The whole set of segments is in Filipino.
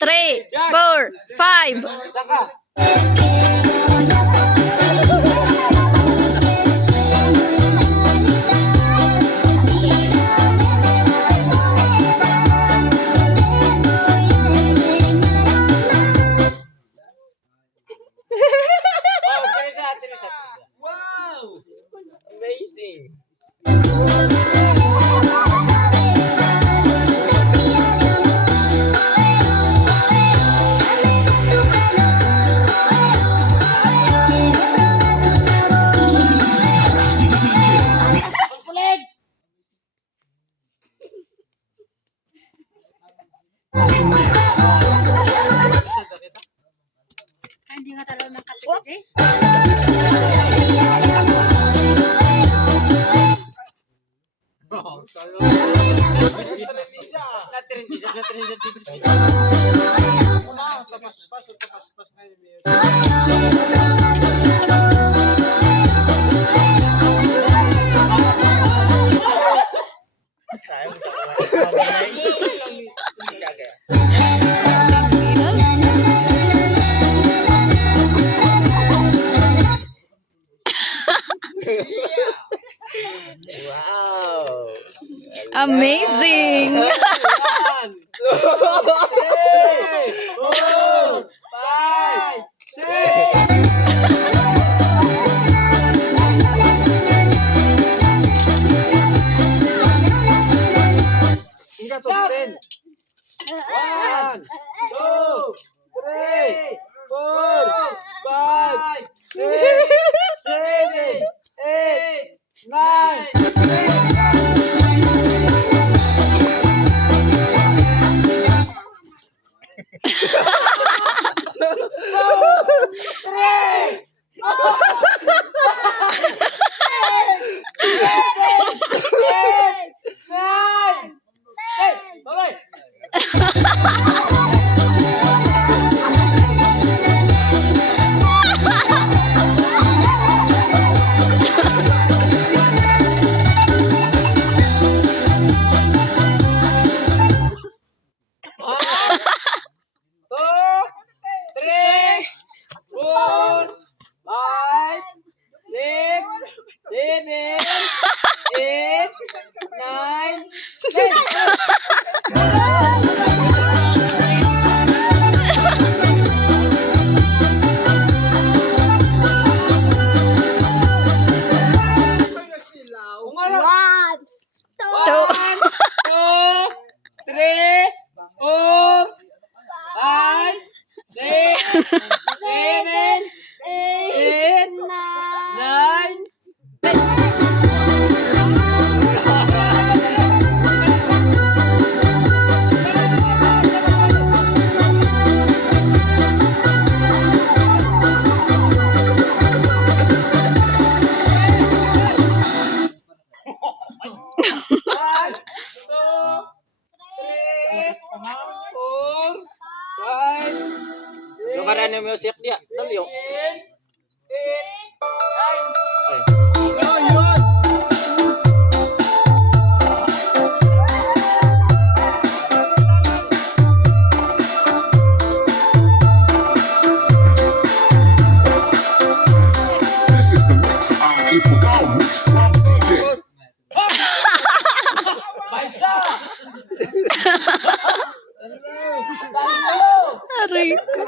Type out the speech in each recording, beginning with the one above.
3, 4, 5. Wow! Amazing! Hindi nga talo ng kape kasi. Wow! Amazing! 1, 2, 3, 4, 5, 6! Hingga sobrang 1, 2, 3, 4, 5, 6, 7, 8, 9. Yung karaan ng music dia, taliw. This is the mix of Ifugao Mix Club DJ. Aray ko.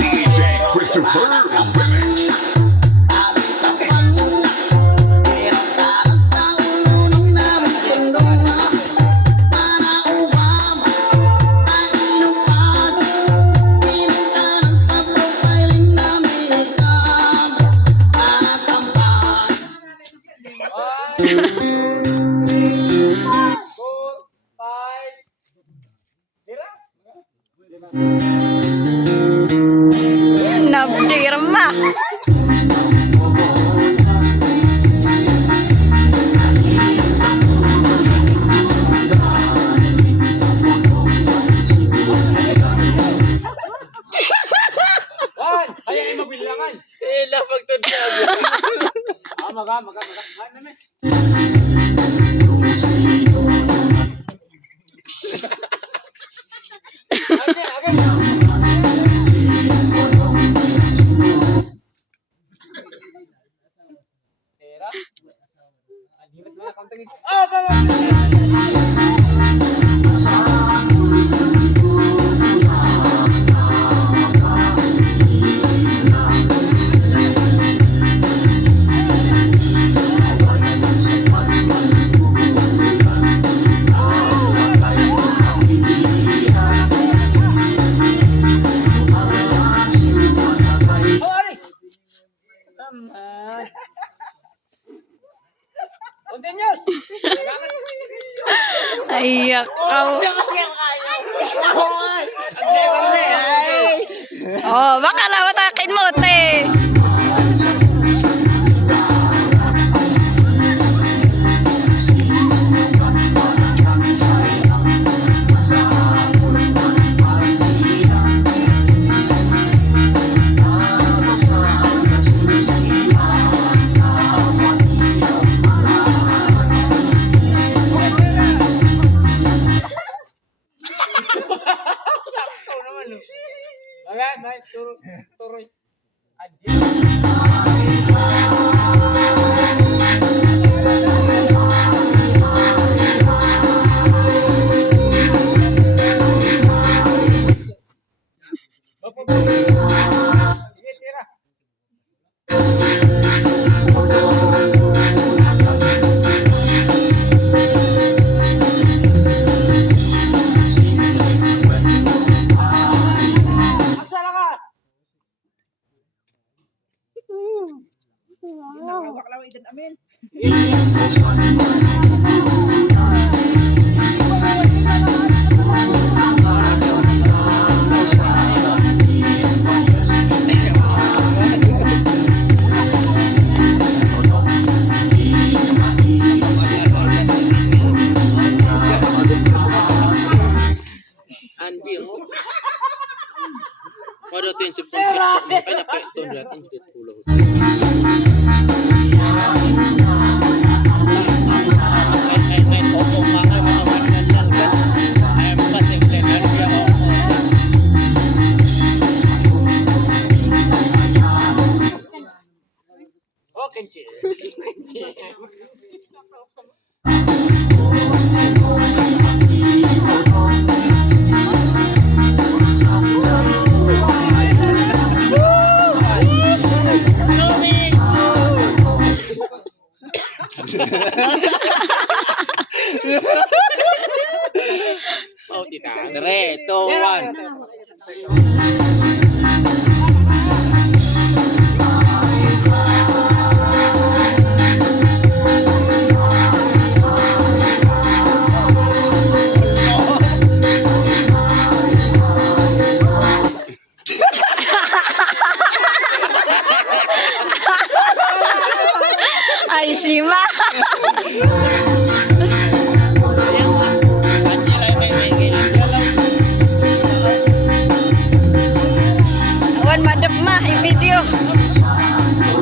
DJ Christopher Remix. Para upama, ay inupad, pinuntaran sa profiling namin. Aiyak ka. Oh, baka lawatakin mo, te. Anjing. Pada tin si pangkit makanya kayak tuh datang di pulau. Main omong mangan sama mandan kan. Ayam pas yang plenan dia omong. Oh kencing. Kencing. Oh tidak. 3, 2, 1. Ay, si Ma.